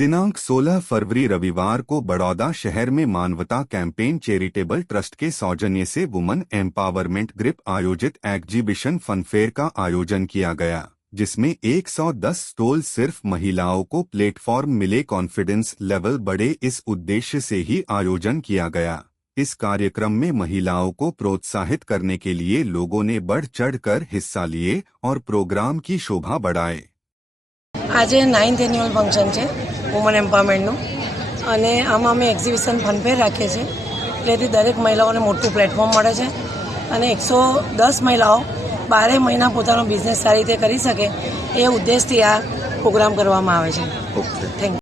दिनांक 16 फरवरी रविवार को बड़ौदा शहर में मानवता कैंपेन चैरिटेबल ट्रस्ट के सौजन्य से वुमन एम्पावरमेंट ग्रुप आयोजित एग्जीबिशन फनफेयर का आयोजन किया गया, जिसमें 110 स्टॉल सिर्फ महिलाओं को प्लेटफॉर्म मिले, कॉन्फिडेंस लेवल बढ़े, इस उद्देश्य से ही आयोजन किया गया। इस कार्यक्रम में महिलाओं को प्रोत्साहित करने के लिए लोगों ने बढ़ चढ़कर हिस्सा लिए और प्रोग्राम की शोभा बढ़ाए। आज 9th एन्युअल फंक्शन है વુમન એમ્પાવરમેન્ટનું અને આમાં અમે એક્ઝિબિશન ફનફેર રાખીએ છીએ, એટલે દરેક મહિલાઓને મોટું પ્લેટફોર્મ મળે છે અને 110 મહિલાઓ 12 મહિના પોતાનો બિઝનેસ સારી રીતે કરી શકે એ ઉદ્દેશથી આ પ્રોગ્રામ કરવામાં આવે છે। Thank you.